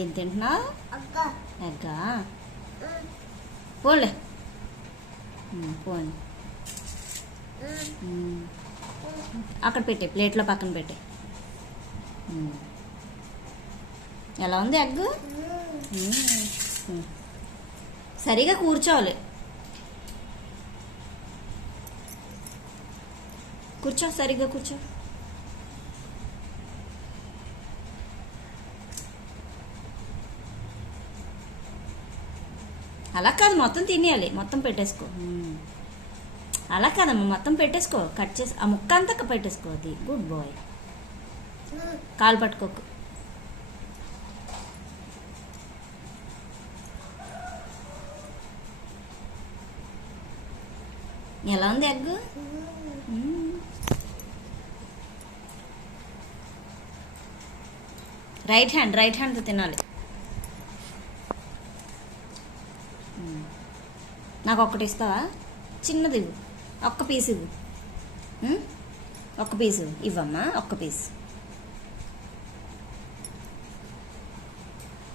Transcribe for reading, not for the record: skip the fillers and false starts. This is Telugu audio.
ఏం తింటున్నావు? ఎగ్గా పోలే పోని అక్కడ పెట్టే ప్లేట్లో పక్కన పెట్టే. ఎలా ఉంది ఎగ్? సరిగా కూర్చోవాలి. కూర్చో, సరిగ్గా కూర్చో. అలా కాదు, మొత్తం తినేయాలి. మొత్తం పెట్టేసుకో. అలా కాదమ్మా, మొత్తం పెట్టేసుకో. కట్ చేసి ఆ ముక్క అంతా పెట్టేసుకో. అది గుడ్ బాయ్. కాలు పట్టుకోకు. ఎలా ఉంది ఎగ్? రైట్ హ్యాండ్తో తినాలి. నాకు ఒక్కటి ఇస్తావా? చిన్నది ఇవ్వు, ఒక్క పీస్ ఇవ్వు. ఒక్క పీసు ఇవ్వమ్మా, ఒక్క పీస్.